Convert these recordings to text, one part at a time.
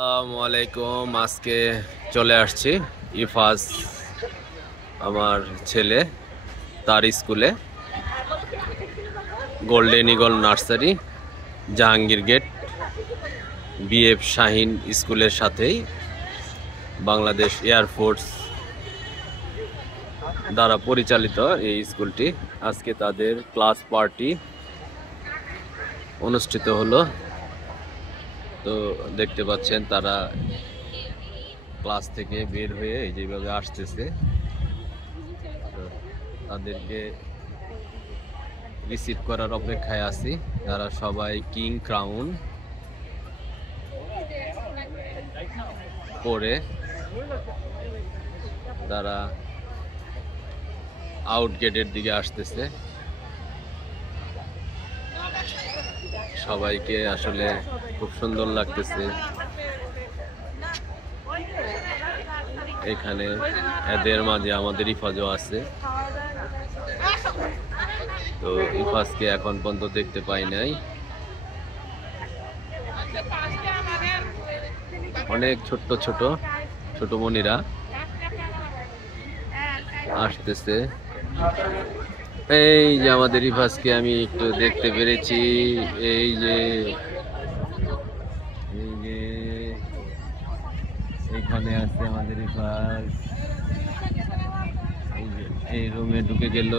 আসসালামু আলাইকুম। আজকে চলে আসছি ইফাজ আমার ছেলে তার স্কুলে, golden eagle nursery, Jahangir gate, BF Shaheen স্কুলের সাথেই বাংলাদেশ এয়ারফোর্স দ্বারা পরিচালিত এই স্কুলটি। আজকে তাদের ক্লাস পার্টি অনুষ্ঠিত হলো। তো দেখতে পাচ্ছেন তারা ক্লাস থেকে বের হয়ে যেভাবে আসতেছে, তাদেরকে রিসিভ করার অপেক্ষায় আছি। তারা সবাই কিং ক্রাউন পরে তারা আউট গেটের দিকে আসতেছে। সবাইকে আসলে খুব সুন্দর লাগতেছে। এখানে এদের মাঝে আমাদের ইফাজও আছে। তো ইফাজকে এখন পর্যন্ত দেখতে পাই নাই। অনেক ছোট্ট ছোট মনিরা আসতেছে। এই যে আমাদের ইফাজকে আমি একটু দেখতে পেরেছি। এই যে এখানে আছে আমাদের ইফাজ। এই রুমে ঢুকে গেল।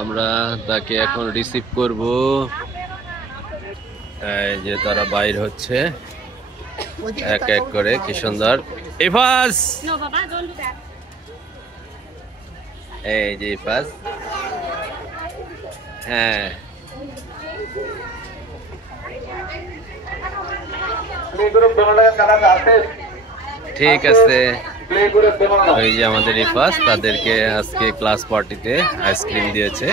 আমরা তাকে এখন রিসিভ করব। এই যে তারা বাইর হচ্ছে এক এক করে। কি সুন্দর ইফাজ। এই যে ইফাজ। হ্যাঁ, ঠিক আছে। ওই যে আমাদের ইফাজ, তাদেরকে আজকে ক্লাস পার্টিতে আইসক্রিম দিয়েছে।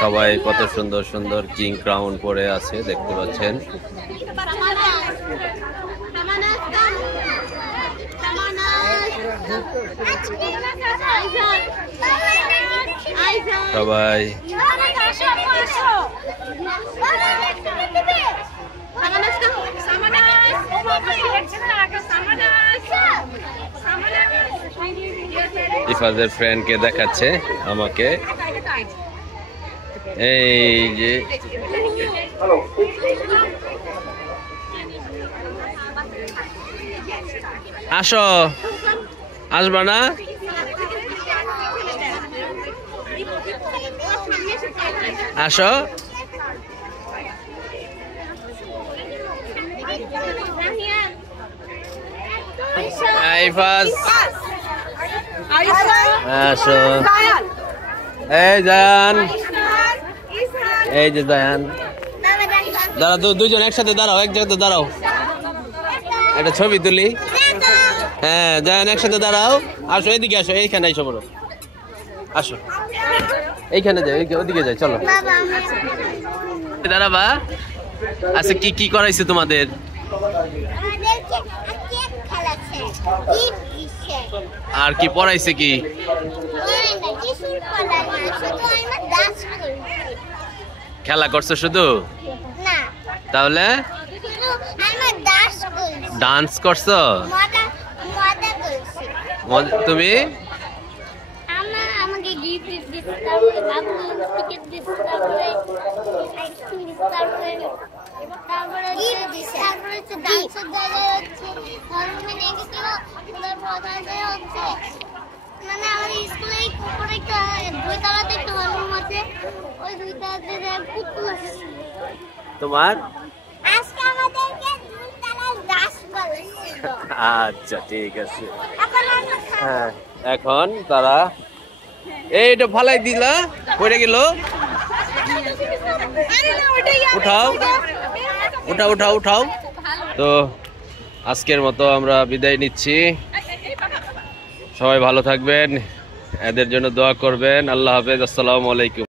সবাই কত সুন্দর সুন্দর কিং ক্রাউন পরে আছে, দেখতে পাচ্ছেন। সবাই ইফাজের ফ্রেন্ডকে দেখাচ্ছে আমাকে। এই যে আসো, আসবা না? আসো। ইফাজ আসো। এই জায়ান, এই যে জায়ান, দাঁড়াও, দুজন একসাথে দাঁড়াও, এক জায়গাতে দাঁড়াও, একটা ছবি তুলি। হ্যাঁ জায়ান, একসাথে দাঁড়াও। আসো, এদিকে আসো, এইখানে এসো, বড় আসো, এইখানে যাই, ওদিকে যাই, চলো দাঁড়াবা। আচ্ছা, কি কি করাইছে তোমাদের? আর কি পড়াইছে? কি খেলা করছো শুধু? তাহলে ডান্স করছো তুমি? তোমার? আচ্ছা ঠিক আছে। হ্যাঁ, এখন তারা এইটা ফালাই দিলা, পড়ে গেল। উঠাও উঠাও উঠাও উঠাও। তো আজকের মতো আমরা বিদায় নিচ্ছি। সবাই ভালো থাকবেন, এদের জন্য দোয়া করবেন। আল্লাহ হাফেজ। আসসালামু আলাইকুম।